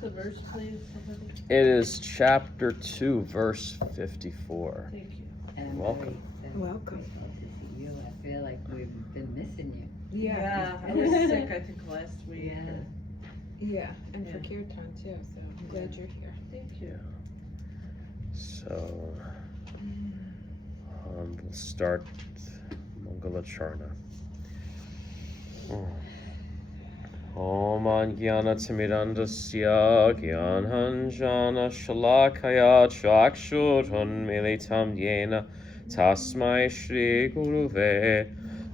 the verse, please? Somebody? It is chapter 2, verse 54. Thank you. And I'm Welcome. Welcome. Grateful to see you. I feel like we've been missing you. Yeah, I was sick, I think, last week. Yeah. And Yeah. for kirtan too, so I'm glad you're here. Thank you. So, we'll start Mangalacharna. Om Jnana Timirandasya Gyananjana Shalakaya Chakshurun Militam Yena Tasmai Shri Guruve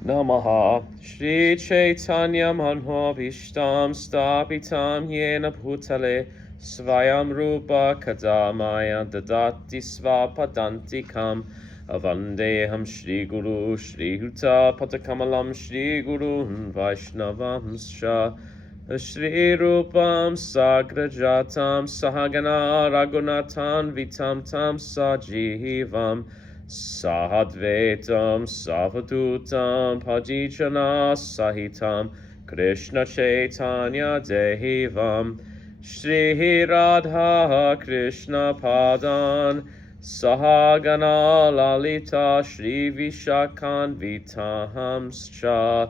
Namaha Shri Chaitanya Manobhishtam Stapitam Yena Bhutale Svayam Rupa Kadamaya Dadati Svapadantikam Avandeham Shri Guru Shri Huta Patakamalam Shri Guru Vaishnavamscha Shri Rupam Sagrajatam Sahagana Raghunatan Vitam Tam Sajivam Sahadvetam Savadutam Pajichana Sahitam Krishna Chaitanya Dehivam Shri Radha Krishna Padan Sahagana Lalita Shri Vishakan Vitamscha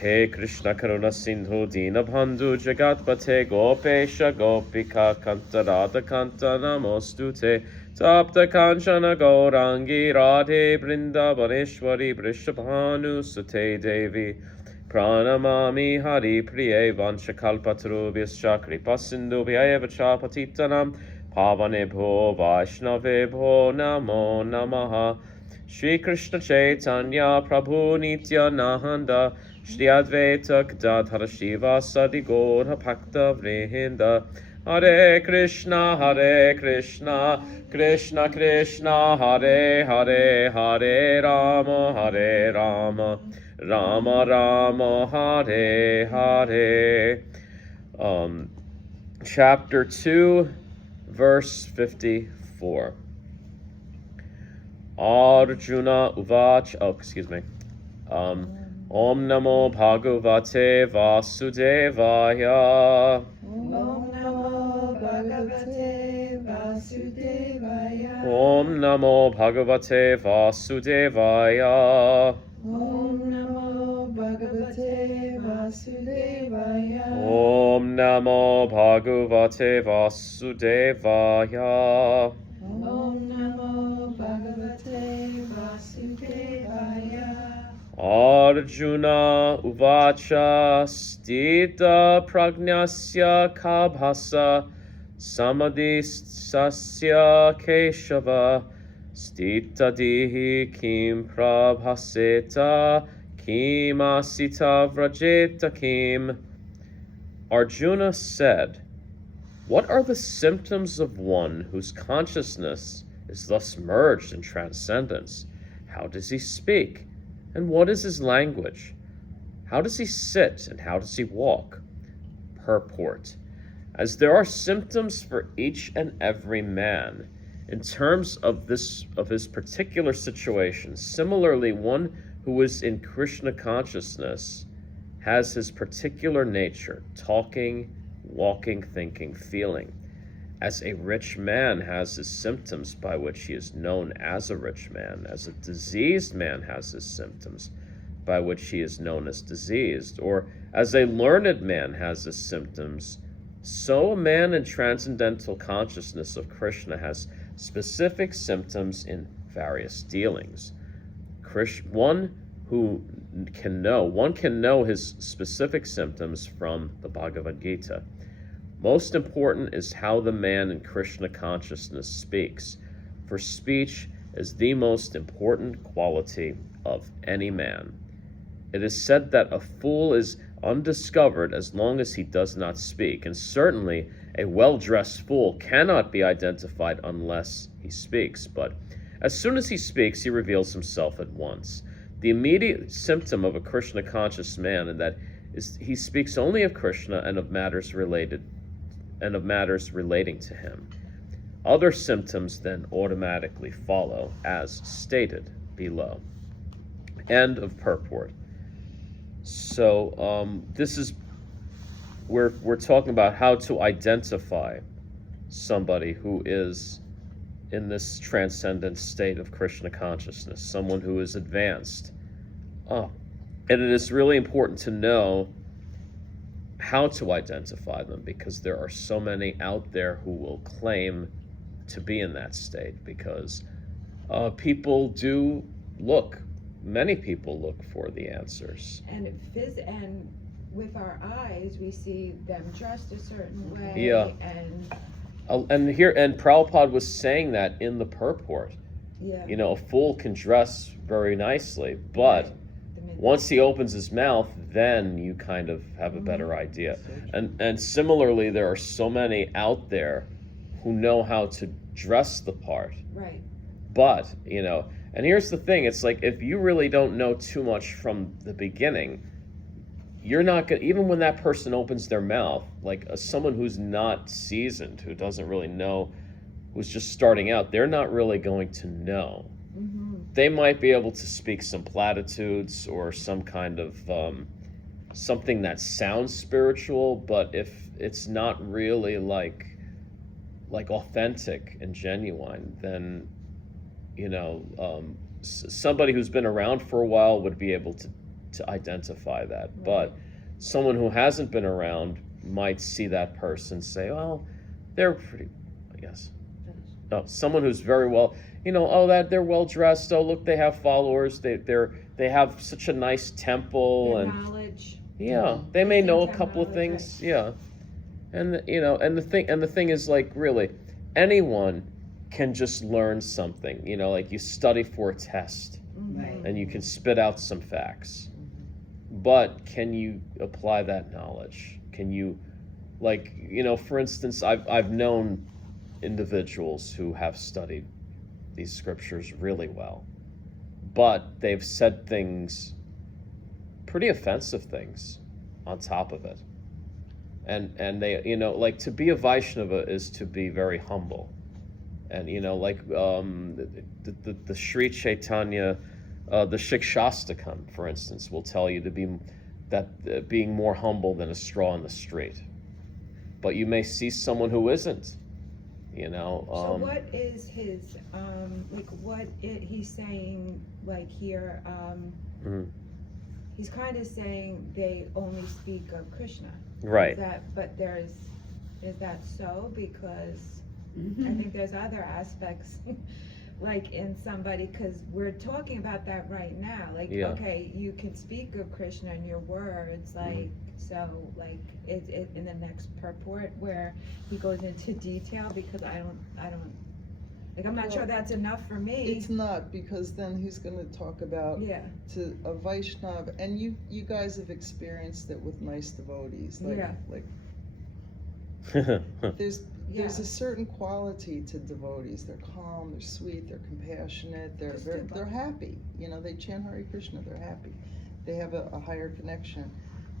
He Krishna Karuna Sindhu Dina Bandhu Jagatpate Gopesha Gopika Kanta Radha Kanta Namostute Tapta Kanchana Gaurangi Radhe Brindavaneshwari Vrishabhanu Sute Devi Pranamami Hari Priye Vanchakalpatrubhyascha Kripasindubhyaya Patitanam Pavanebho Vaishnavebho Namo Namaha Shri Krishna Chaitanya Prabhu Nityananda Shri Advaita Gadadhara Shiva Sadi Gaura Bhakta Vrinda Hare Krishna Krishna Krishna Hare Hare Hare Rama Rama Rama Hare Hare. Chapter 2, verse 54. Arjuna Uvach. Om Namo Bhagavate Vasudevaya. Om Namo Bhagavate Vasudevaya. Om Namo Bhagavate Vasudevaya. Om Namo Bhagavate Vasudevaya. Om Namo Bhagavate Vasudevaya. Om Namo Bhagavate Vasudevaya. Arjuna Uvacha Stita Pragnasya Kabhasa Samadhisasya Keshava Stita Dihi Kim Prabhaseta Kim Asita Vrajeta Kim. Arjuna said, "What are the symptoms of one whose consciousness is thus merged in transcendence? How does he speak? And what is his language? How does he sit and how does he walk?" Purport: as there are symptoms for each and every man in terms of his particular situation, similarly one who is in Krishna consciousness has his particular nature: talking, walking, thinking, feeling. As a rich man has his symptoms by which he is known as a rich man, as a diseased man has his symptoms by which he is known as diseased, or as a learned man has his symptoms, so a man in transcendental consciousness of Krishna has specific symptoms in various dealings. One can know his specific symptoms from the Bhagavad Gita. Most important is how the man in Krishna consciousness speaks, for speech is the most important quality of any man. It is said that a fool is undiscovered as long as he does not speak, and certainly a well-dressed fool cannot be identified unless he speaks, but as soon as he speaks, he reveals himself at once. The immediate symptom of a Krishna conscious man is that he speaks only of Krishna and of matters relating to him. Other symptoms then automatically follow, as stated below. End of purport. So this is we're talking about how to identify somebody who is in this transcendent state of Krishna consciousness, someone who is advanced. And it is really important to know how to identify them, because there are so many out there who will claim to be in that state, because people do look, many people look for the answers. And and with our eyes, we see them dressed a certain way. Yeah. And And Prabhupada was saying that in the purport. yeah. You know, a fool can dress very nicely, but once he opens his mouth, then you kind of have a better idea. And similarly, there are so many out there who know how to dress the part. Right. But, you know, and here's the thing, it's like if you really don't know too much from the beginning, you're not going to, even when that person opens their mouth, like someone who's not seasoned, who doesn't really know, who's just starting out, they're not really going to know. They might be able to speak some platitudes or some kind of something that sounds spiritual, but if it's not really like authentic and genuine, then, you know, somebody who's been around for a while would be able to identify that. Right. But someone who hasn't been around might see that person, say, well, they're pretty, I guess. No, someone who's very well, you know, oh, that they're well dressed. Oh, look, they have followers. They have such a nice temple. Their and knowledge. yeah, they may They know a think they have couple of knowledge, things. Yeah, and you know, and the thing is, like, really, anyone can just learn something. You know, like you study for a test, Right. and you can spit out some facts, but can you apply that knowledge? Can you, like, you know, for instance, I've known individuals who have studied these scriptures really well, but they've said things, pretty offensive things, on top of it. And they, you know, like, to be a Vaishnava is to be very humble. And, you know, like the Sri Chaitanya, the Shikshastakam, for instance, will tell you to be being more humble than a straw in the street. But you may see someone who isn't, you know. So what is his, like, he's saying, like, here, he's kind of saying they only speak of Krishna. Right. Is that so? Because I think there's other aspects, like in somebody, because we're talking about that right now. Like, Yeah. okay, you can speak of Krishna in your words, like, so, like, it in the next purport where he goes into detail, because I don't, like, I'm not sure that's enough for me. It's not, because then he's gonna talk about Yeah, to a Vaishnava, and you guys have experienced it with nice devotees, like, Yeah. like Mm-hmm. there's Yeah. a certain quality to devotees. They're calm, they're sweet, they're compassionate, they're happy. You know, they chant Hare Krishna, they're happy. They have a higher connection.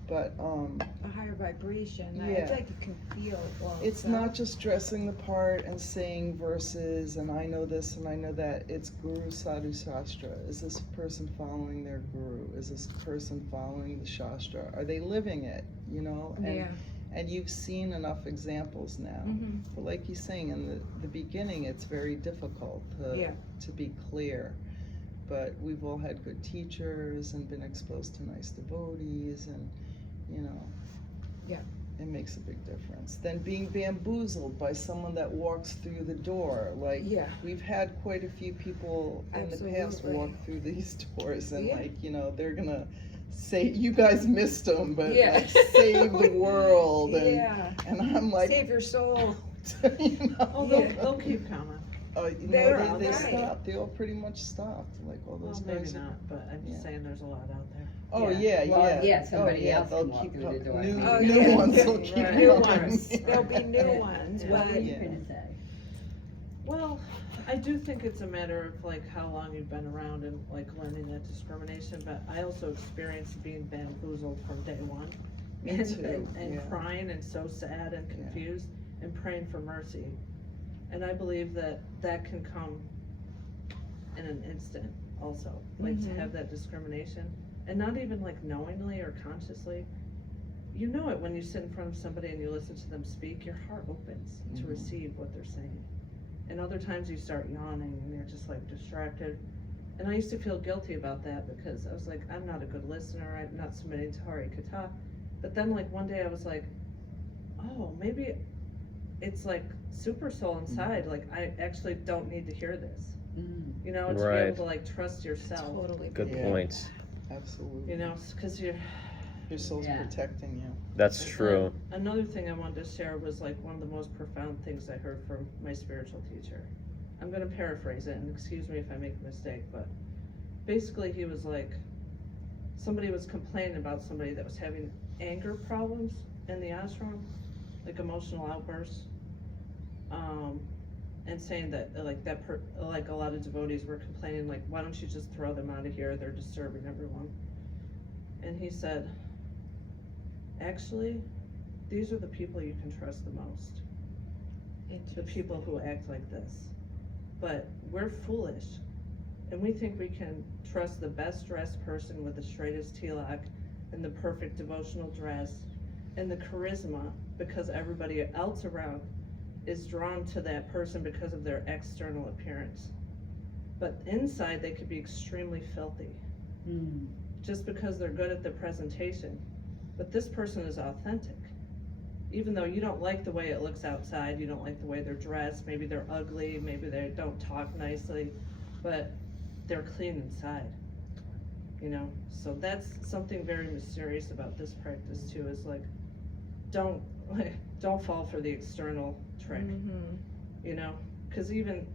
But a higher vibration. Yeah. It's like you can feel it all. it's not just dressing the part and saying verses and I know this and I know that. It's Guru Sadhu Shastra. Is this person following their Guru? Is this person following the Shastra? Are they living it? You know? And, Yeah. and you've seen enough examples now. Mm-hmm. But like he's saying, in the beginning, it's very difficult to be clear. But we've all had good teachers and been exposed to nice devotees, and, you know, Yeah. it makes a big difference. Then being bamboozled by someone that walks through the door. Like, Yeah. we've had quite a few people in the past Absolutely. walk through these doors, and Yeah. like, you know, they're gonna say, you guys missed them, but Yeah. like, save the world, and Yeah. and I'm like, Save your soul. you know, Oh, Yeah. they'll keep coming. you They're know, all they right. stopped. They all pretty much stopped. Like all Well, those maybe guys. not, but I'm just Yeah. saying there's a lot out there. Oh Yeah. yeah, Well, yeah. yeah, somebody else they'll can walk keep through the coming. door. New, Oh, new yeah. ones will keep Right. New coming. ones. There'll be new ones, Yeah. What were but you Yeah. gonna say? Well, I do think it's a matter of like how long you've been around and like learning that discrimination, but I also experienced being bamboozled from day one. Me and, too, and yeah. crying and so sad and Yeah. confused and praying for mercy. And I believe that that can come in an instant also, like to Mhm. have that discrimination, and not even like knowingly or consciously, you know it when you sit in front of somebody and you listen to them speak, your heart opens to receive what they're saying. And other times you start yawning and you're just like distracted. And I used to feel guilty about that because I was like, I'm not a good listener, I'm not submitting to Hari Kata. But then like one day I was like, oh, maybe it's like super soul inside, like I actually don't need to hear this. You know, to be Right. able to like trust yourself. Totally. Good Yeah. point. Absolutely. You know, because you're. Your soul's Yeah. protecting you. That's And true. then another thing I wanted to share was like one of the most profound things I heard from my spiritual teacher. I'm going to paraphrase it, and excuse me if I make a mistake, but basically he was like, somebody was complaining about somebody that was having anger problems in the ashram, like emotional outbursts, and saying that like a lot of devotees were complaining, like, why don't you just throw them out of here? They're disturbing everyone. And he said, actually, these are the people you can trust the most. The people who act like this. But we're foolish. And we think we can trust the best dressed person with the straightest tilak and the perfect devotional dress and the charisma because everybody else around is drawn to that person because of their external appearance. But inside they could be extremely filthy. Just because they're good at the presentation. But this person is authentic. Even though you don't like the way it looks outside, you don't like the way they're dressed, maybe they're ugly, maybe they don't talk nicely, but they're clean inside, you know? So that's something very mysterious about this practice too, is like, don't fall for the external trick, you know? Because even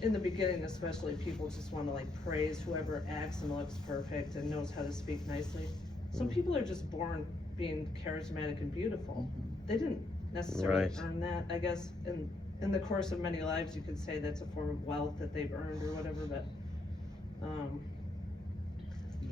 in the beginning especially, people just want to like praise whoever acts and looks perfect and knows how to speak nicely. Some people are just born being charismatic and beautiful. They didn't necessarily Right. earn that. I guess in the course of many lives you could say that's a form of wealth that they've earned or whatever, but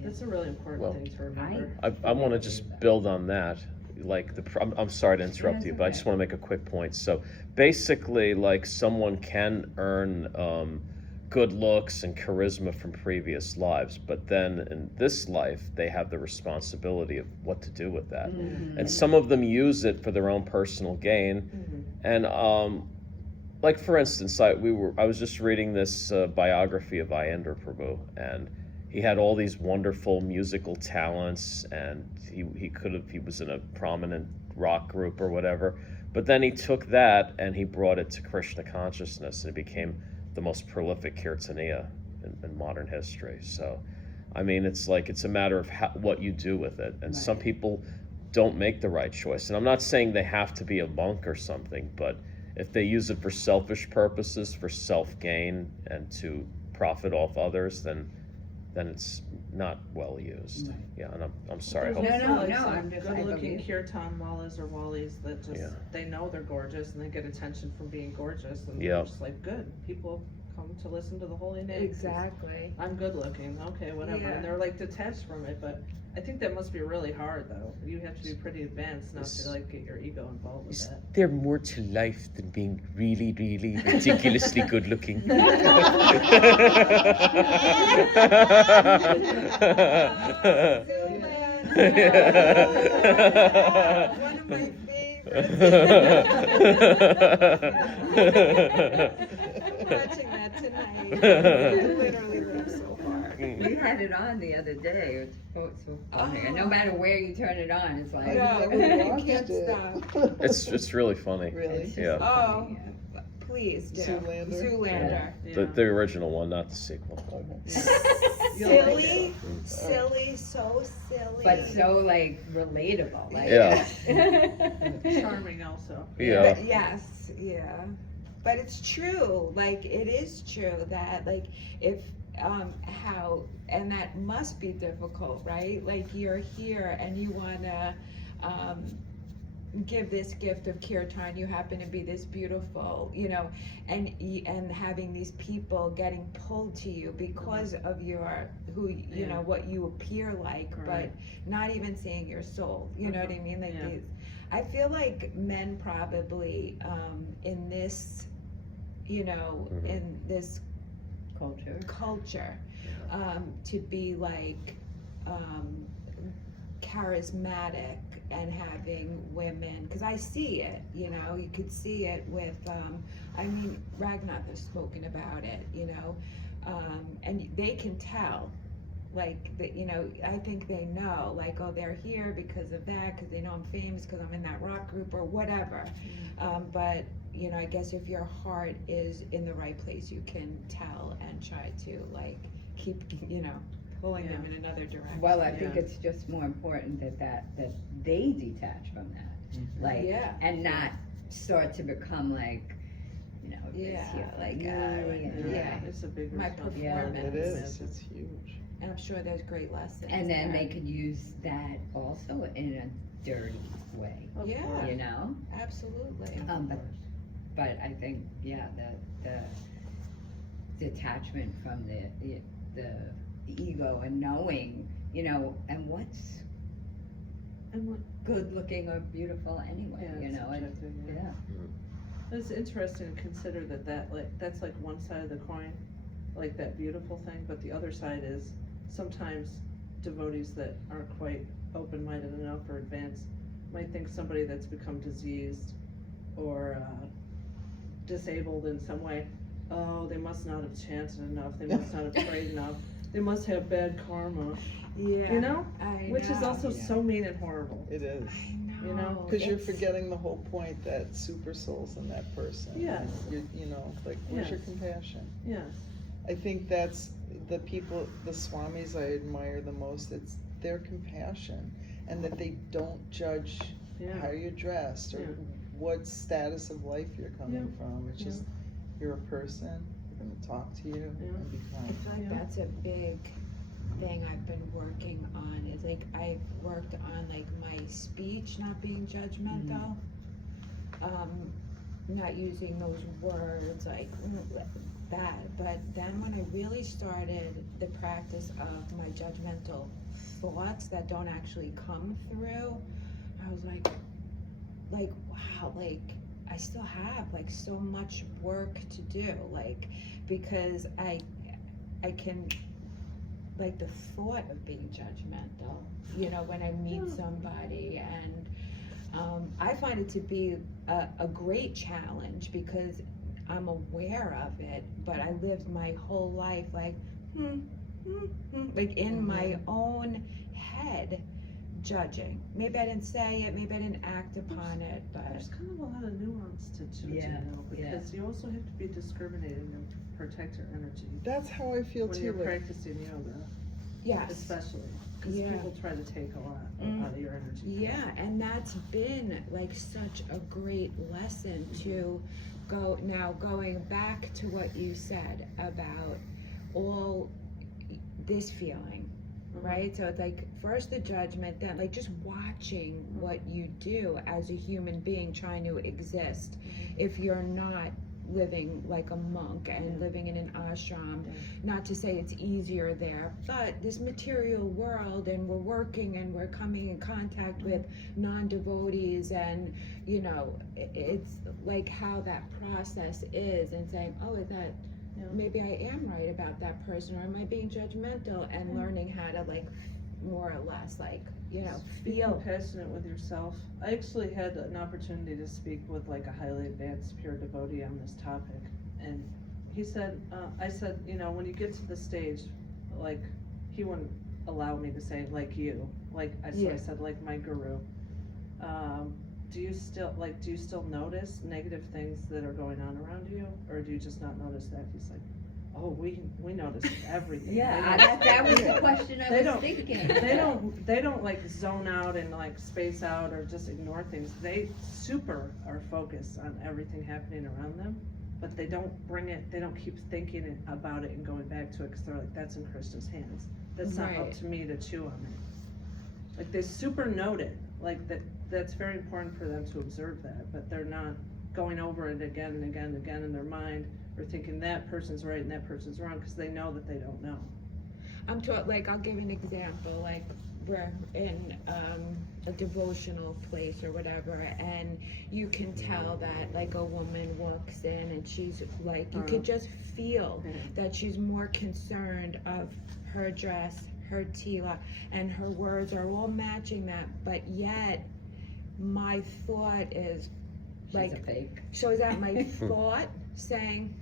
that's a really important Well, thing to remember. I want to just build on that. Like I'm sorry to interrupt That's you, but I okay. just want to make a quick point. So basically, like someone can earn good looks and charisma from previous lives, but then in this life they have the responsibility of what to do with that. And some of them use it for their own personal gain. And like for instance, I was just reading this biography of Ayendra Prabhu, and he had all these wonderful musical talents, and he was in a prominent rock group or whatever, but then he took that and he brought it to Krishna consciousness, and it became the most prolific kirtaniya in modern history. So I mean, it's a matter of what you do with it, and some people don't make the right choice. And I'm not saying they have to be a monk or something, but if they use it for selfish purposes, for self-gain and to profit off others, then it's not well used. Yeah, and I'm sorry. There's No, also, no, like, no, some I'm just- I good-looking believe. kirtan wallas or wallies that just, they know they're gorgeous and they get attention from being gorgeous, and Yeah. they're just like, good, people come to listen to the holy name. Exactly. I'm good looking, okay, whatever, Yeah. and they're like detached from it, but I think that must be really hard though. You have to be pretty advanced not to like get your ego involved with that. There more to life than being really, really ridiculously good looking. One of my favorites. I'm watching that tonight. I literally laughed so hard. We had it on the other day. It's so funny. And no matter where you turn it on, it's like. I No, never I watched can't it. stop. It's really funny. Really? It's just Yeah. so Oh, funny, please do. Zoolander? Zoolander. Yeah. The original one, not the sequel. Silly, silly, so silly. But so like relatable. Like, Yeah. Charming also. Yeah. But yes, yeah. But it's true. Like it is true that like if how and that must be difficult, right? Like you're here and you wanna give this gift of kirtan, you happen to be this beautiful, you know, and having these people getting pulled to you because of your you know what you appear like, Right. but not even seeing your soul, you know what I mean? Like Yeah. I feel like men probably in this, you know, in this culture to be like charismatic and having women, because I see it, you know, you could see it with, I mean, Ragnar has spoken about it, you know, and they can tell, like, you know, I think they know, like, oh, they're here because of that, because they know I'm famous, because I'm in that rock group or whatever. But, you know, I guess if your heart is in the right place, you can tell and try to, like, keep, you know, pulling them in another direction. Well, I think it's just more important that they detach from that, like, Yeah. and not start to become like, you know, this Yeah, here, like, yeah. It's a big My responsibility. performance. It is, it's huge. And I'm sure there's great lessons. And then there. they could use that also in a dirty way, Of Yeah. course. you know? Absolutely. But I think, yeah, the detachment from the ego and knowing, you know, and what's And what, good looking or beautiful anyway, yeah, you it's know, and, subjective, yeah. It's interesting to consider that's like one side of the coin, like that beautiful thing, but the other side is sometimes devotees that aren't quite open-minded enough or advanced might think somebody that's become diseased or disabled in some way, oh, they must not have chanted enough, they must not have prayed enough, they must have bad karma, Yeah. you know? I Which is know. also so mean and horrible. It is. I you know, Because you're It's- forgetting the whole point that super soul's in that person. Yes. You know, like, where's your Yes. compassion? Yes. I think that's the people, the swamis I admire the most, it's their compassion, and that they don't judge Yeah. how you're dressed, or Yeah. what status of life you're coming Yeah. from. It's just, you're a person, we're gonna talk to you Yeah. and be I kind. feel like Yeah. that's a big thing I've been working on, is like I've worked on like my speech not being judgmental. Not using those words like that, but then when I really started the practice of my judgmental thoughts that don't actually come through, I was like wow, like I still have like so much work to do, like, because I can, like, the thought of being judgmental, you know, when I meet somebody, and I find it to be a great challenge because I'm aware of it, but I lived my whole life like, like in my own head, judging. Maybe I didn't say it, maybe I didn't act upon it, but There's kind of a lot of nuance to judging Yeah, though, because you also have to be discriminating and protect your energy. That's how I feel When too, you're like, practicing yoga, yes. especially, because Yeah. people try to take a lot out of your energy. Yeah, and that's been like such a great lesson to going back to what you said about all this feeling, right? So it's like first the judgment, then like just watching what you do as a human being trying to exist. If you're not living like a monk and living in an ashram, not to say it's easier there, but this material world, and we're working and we're coming in contact with non-devotees, and you know, it's like how that process is, and saying, oh, is that maybe I am right about that person, or am I being judgmental, and learning how to like more or less like, you know, Be feel. compassionate with yourself. I actually had an opportunity to speak with like a highly advanced pure devotee on this topic, and he said, I said, you know, when you get to the stage, like, he wouldn't allow me to say like you, like, so I said like my guru. Do you still notice negative things that are going on around you, or do you just not notice that? He's like, oh, we notice everything. Yeah, They that was the question I They was don't- thinking. they don't like zone out and like space out or just ignore things. They super are focused on everything happening around them, but they don't keep thinking about it and going back to it, because they're like, that's in Krishna's hands. That's not up Right. to me to chew on it. Like, they super note it, like that's very important for them to observe that, but they're not going over it again and again and again in their mind, or thinking that person's right and that person's wrong, because they know that they don't know. I'm taught, like, I'll give you an example, like, we're in a devotional place or whatever, and you can tell that, like, a woman walks in and she's, like, you could just feel that she's more concerned of her dress, her tila, and her words are all matching that, but yet my thought is She's like, a fake. so is that my thought saying,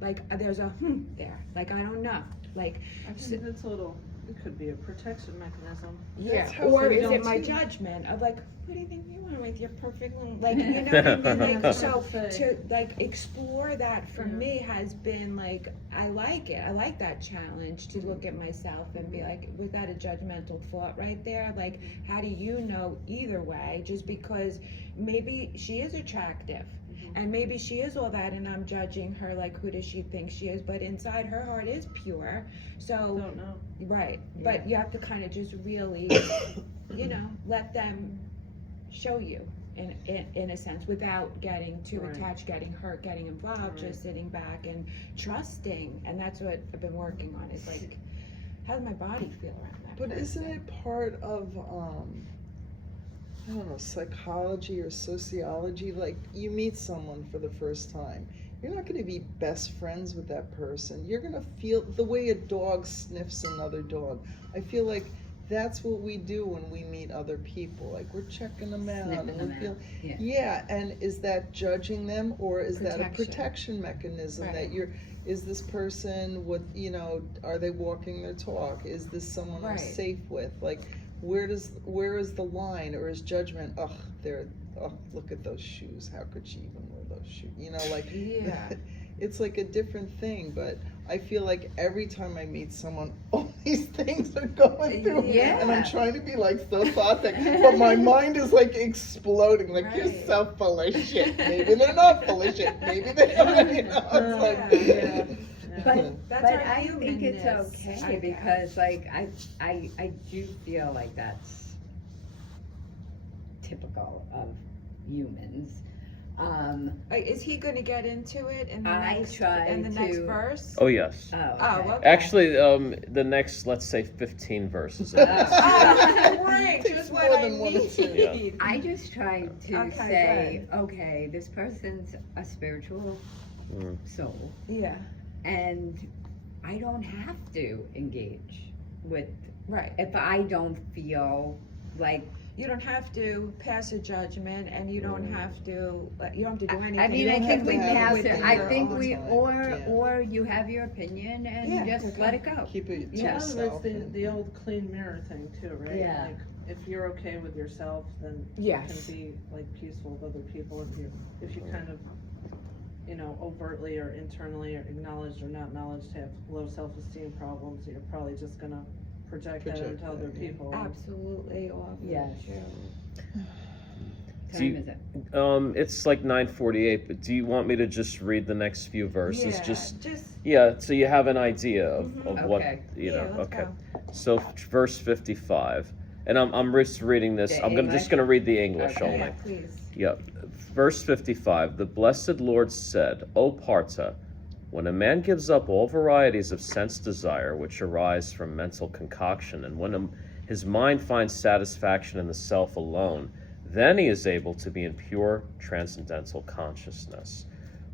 like there's a there, like I don't know, like, I think it's a little, it could be a protection mechanism. yeah, That's how or they is don't it my see. judgment of like, what do you think you want with your perfect little, like, you know what I mean? Like, so to like explore that for me has been like, I like it. I like that challenge to look at myself and be like, was that a judgmental thought right there? Like, how do you know either way? Just because maybe she is attractive. And maybe she is all that, and I'm judging her like, who does she think she is? But inside her heart is pure. So, Don't know. right. But you have to kind of just really, let them show you in a sense without getting too Right. attached, getting hurt, getting involved, Right. just sitting back and trusting. And that's what I've been working on. Is like, how does my body feel around that? But isn't person? it part of, I don't know, psychology or sociology? Like, you meet someone for the first time. You're not going to be best friends with that person. You're going to feel the way a dog sniffs another dog. I feel like that's what we do when we meet other people. Like, we're checking them out. Sniffing And them we feel, out. Yeah. yeah, and is that judging them, or is that a Protection. protection mechanism Right. that you're, is this person, what, are they walking their talk? Is this someone I'm Right. safe with? Like, where is the line, or is judgment, look at those shoes, how could she even wear those shoes? Like, Yeah. it's like a different thing. But I feel like every time I meet someone, all these things are going through, Yeah. and I'm trying to be like so thoughtful, but my mind is like exploding, like, you're Right. so full of shit. Maybe they're not full of shit, maybe they are, it's like, Yeah. But That's but our I think it's humanness, okay I because like I do feel like that's typical of humans. Like, is he going to get into it in the I next try in the next to- verse? Oh yes. Oh, Oh, okay. okay. Actually, the next, let's say, 15 verses. of this. Oh, great, Takes just more what I than one need. to- Yeah. I just try to Okay, say, okay, this person's a spiritual Mm. soul, Yeah, and I don't have to engage with right. if I don't feel like. You don't have to pass a judgment, and you don't have to. You don't have to do anything. I mean, I don't think have we to have pass it it. within I your think own we, time. or Yeah. or you have your opinion and Yeah, just okay. let it go. keep it to Yeah. Well, yourself. it's the old clean mirror thing too, right? Yeah. Like, if you're okay with yourself, then Yes. you can be like peaceful with other people. If you kind of, overtly or internally or acknowledged or not acknowledged have low self-esteem problems, you're probably just gonna project that Project onto other that, yeah. people. Absolutely awful. Yes. True. Do you- Time is it? It's like 9:48, but do you want me to just read the next few verses? Yeah, Just just so you have an idea of what Okay. let's okay. go. So verse 55, and I'm just reading this. The I'm just English? gonna read the English Okay. only. Yeah, please. Yeah, verse 55. The blessed Lord said, "O Partha, when a man gives up all varieties of sense desire which arise from mental concoction, and when his mind finds satisfaction in the self alone, then he is able to be in pure transcendental consciousness.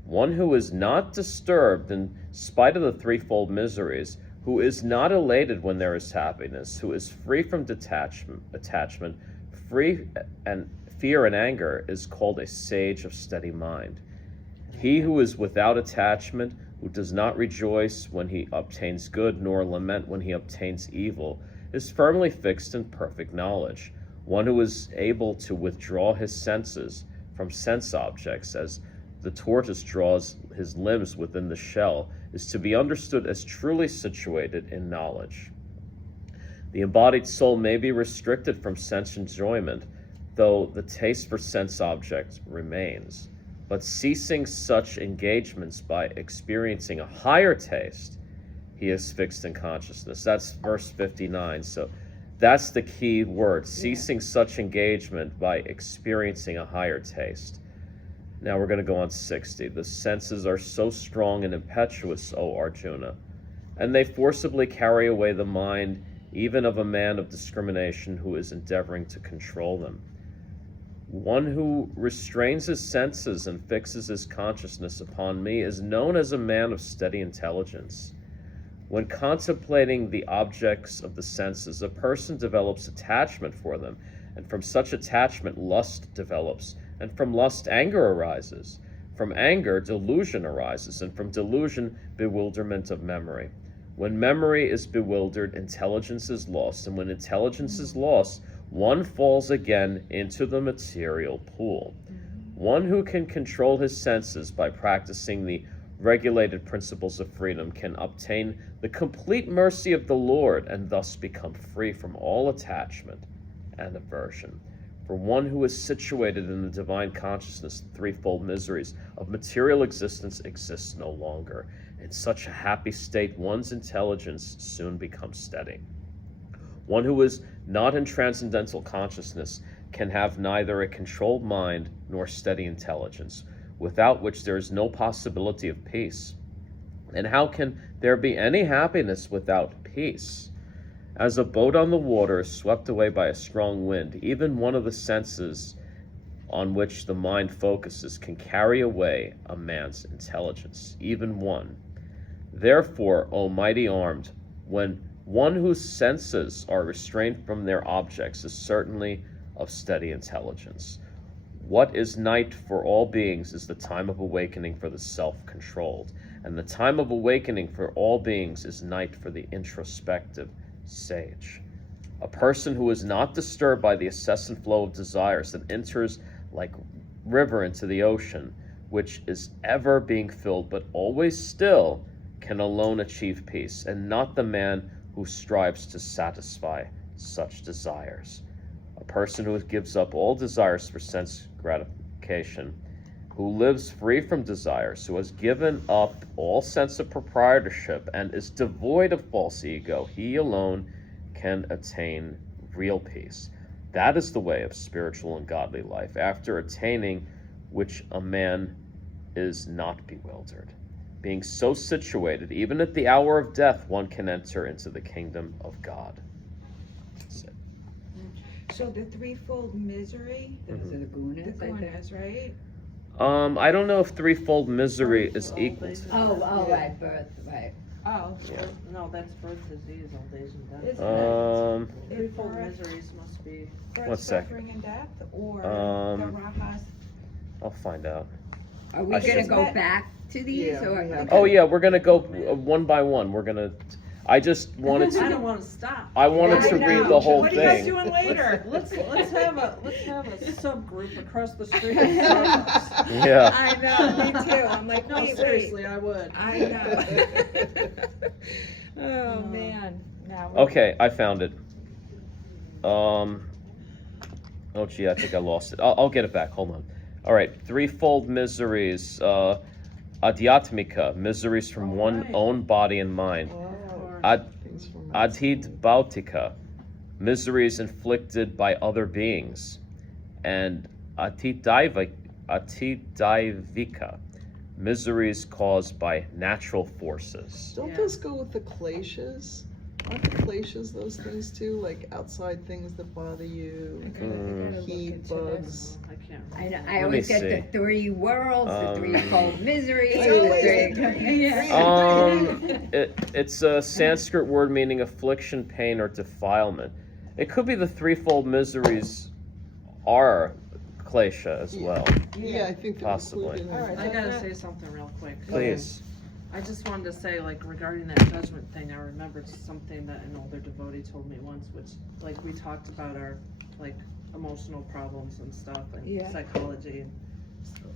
One who is not disturbed in spite of the threefold miseries, who is not elated when there is happiness, who is free from attachment, free and fear and anger, is called a sage of steady mind. He who is without attachment, who does not rejoice when he obtains good, nor lament when he obtains evil, is firmly fixed in perfect knowledge. One who is able to withdraw his senses from sense objects, as the tortoise draws his limbs within the shell, is to be understood as truly situated in knowledge. The embodied soul may be restricted from sense enjoyment, though the taste for sense objects remains. But ceasing such engagements by experiencing a higher taste, he is fixed in consciousness." That's verse 59. So that's the key word, ceasing such engagement by experiencing a higher taste. Now we're going to go on 60. The senses are so strong and impetuous, O Arjuna, and they forcibly carry away the mind even of a man of discrimination who is endeavoring to control them. One who restrains his senses and fixes his consciousness upon me is known as a man of steady intelligence. When contemplating the objects of the senses, a person develops attachment for them and from such attachment lust develops, and from lust anger arises. From anger delusion arises, and from delusion bewilderment of memory. When memory is bewildered, intelligence is lost, and when intelligence is lost, one falls again into the material pool. One who can control his senses by practicing the regulated principles of freedom can obtain the complete mercy of the Lord and thus become free from all attachment and aversion. For one who is situated in the divine consciousness, the threefold miseries of material existence exist no longer. In such a happy state, one's intelligence soon becomes steady. One who is not in transcendental consciousness can have neither a controlled mind nor steady intelligence, without which there is no possibility of peace. And how can there be any happiness without peace? As a boat on the water is swept away by a strong wind, even one of the senses on which the mind focuses can carry away a man's intelligence, even one. Therefore, O mighty armed, when one whose senses are restrained from their objects is certainly of steady intelligence. What is night for all beings is the time of awakening for the self-controlled, and the time of awakening for all beings is night for the introspective sage. A person who is not disturbed by the incessant flow of desires that enters like river into the ocean, which is ever being filled but always still, can alone achieve peace, and not the man who strives to satisfy such desires. A person who gives up all desires for sense gratification, who lives free from desires, who has given up all sense of proprietorship and is devoid of false ego, he alone can attain real peace. That is the way of spiritual and godly life, after attaining which a man is not bewildered. Being so situated, even at the hour of death, one can enter into the kingdom of God. That's it. So the threefold misery, Those are the the gunas, I think. gunas, right? I don't know if threefold misery is equal to Oh, right, birth, right. Oh, Yeah. No, that's birth, disease, old age, and death. Isn't it? Threefold Birth, miseries must be. birth, One sec. suffering, and death, or the Um, rahas? I'll find out. Are we I gonna should- go back to these, Yeah, or? we have- Oh yeah, we're gonna go one by one. I just wanted I to. don't wanna stop. I wanted to I read know. the whole What are you guys thing. doing later? Let's have a subgroup across the street. of Starbucks. Yeah. I know, me too. I'm like, No, wait, seriously, I would. I know. Oh, man. Now. Okay, I found it. Oh gee, I think I lost it. I'll get it back. Hold on. All right, threefold miseries. Adhyatmika, miseries from All one right. own body and mind. Wow. Ad, Things from Adhid Bhautika, miseries inflicted by other beings. And Atidaivika, miseries caused by natural forces. Don't Yeah. those go with the kleshas? Aren't the kleshas those things too? Like outside things that bother you? I gotta look Heat, into bugs. I can't I, remember. I Let always me get the see. three worlds, the Um, threefold miseries, It's the always three. the Yeah. It's a Sanskrit word meaning affliction, pain, or defilement. It could be the threefold miseries are klesha as Yeah. well. Yeah, I think they're Possibly. included in All right. I gotta say something real quick. Please. I just wanted to say, like, regarding that judgment thing, I remembered something that an older devotee told me once, which, like, we talked about our, like, emotional problems and stuff, and Yeah. psychology, and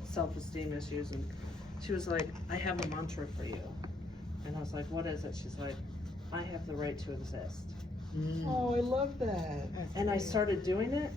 self-esteem issues, and she was like, I have a mantra for you. And I was like, what is it? She's like, I have the right to exist. Oh, I love that. And I started doing it,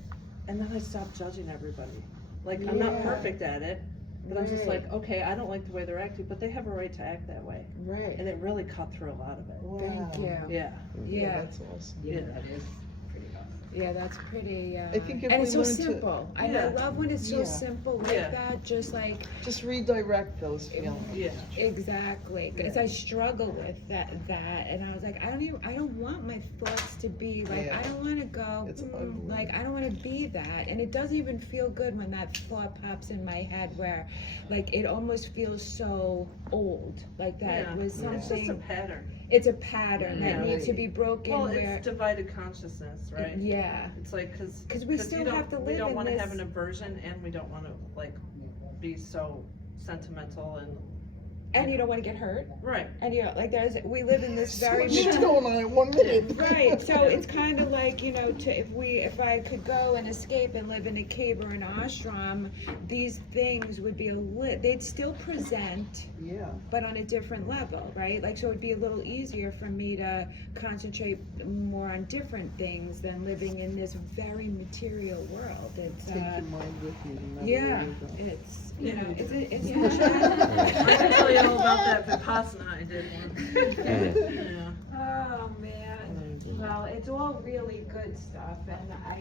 and then I stopped judging everybody. Like, I'm not Yeah. perfect at it, but I'm just Right. like, okay, I don't like the way they're acting, but they have a right to act that way. Right. And it really cut through a lot of it. Wow. Thank you. Yeah. Yeah. That's awesome. Yeah, Yeah. that is pretty awesome. Yeah, that's pretty, I think if and we it's so learn to- simple. And Yeah. I love when it's so Yeah. simple like Yeah. that, just like, Just redirect those feelings. Yeah. exactly. Because I struggle with that, and I was like, I don't want my thoughts to be like, Yeah. I don't want to go, It's ugly. like, I don't want to be that. And it doesn't even feel good when that thought pops in my head where, like, it almost feels so old. Like that Yeah. was It's just a something, pattern. it's a pattern that Yeah. needs to be broken Well, where, it's divided consciousness, right? yeah. Yeah. It's like, cause. 'Cause we still you don't- have to We live don't in wanna have this- an aversion and we don't wanna like be so sentimental And you don't wanna get hurt, right. and you know, like we live in this very. What you doing on it? 1 minute. Right, so it's kind of like, you know, if I could go and escape and live in a cave or an ashram, these things would be they'd still present, Yeah. but on a different level, right? Like, so it'd be a little easier for me to concentrate more on different things than living in this very material world. It's, Take your mind with you. No matter yeah, where you go. it's, you know, it's I can tell you all about that Vipassana I did once. Mm. Yeah. Oh, man. Well, it's all really good stuff, and I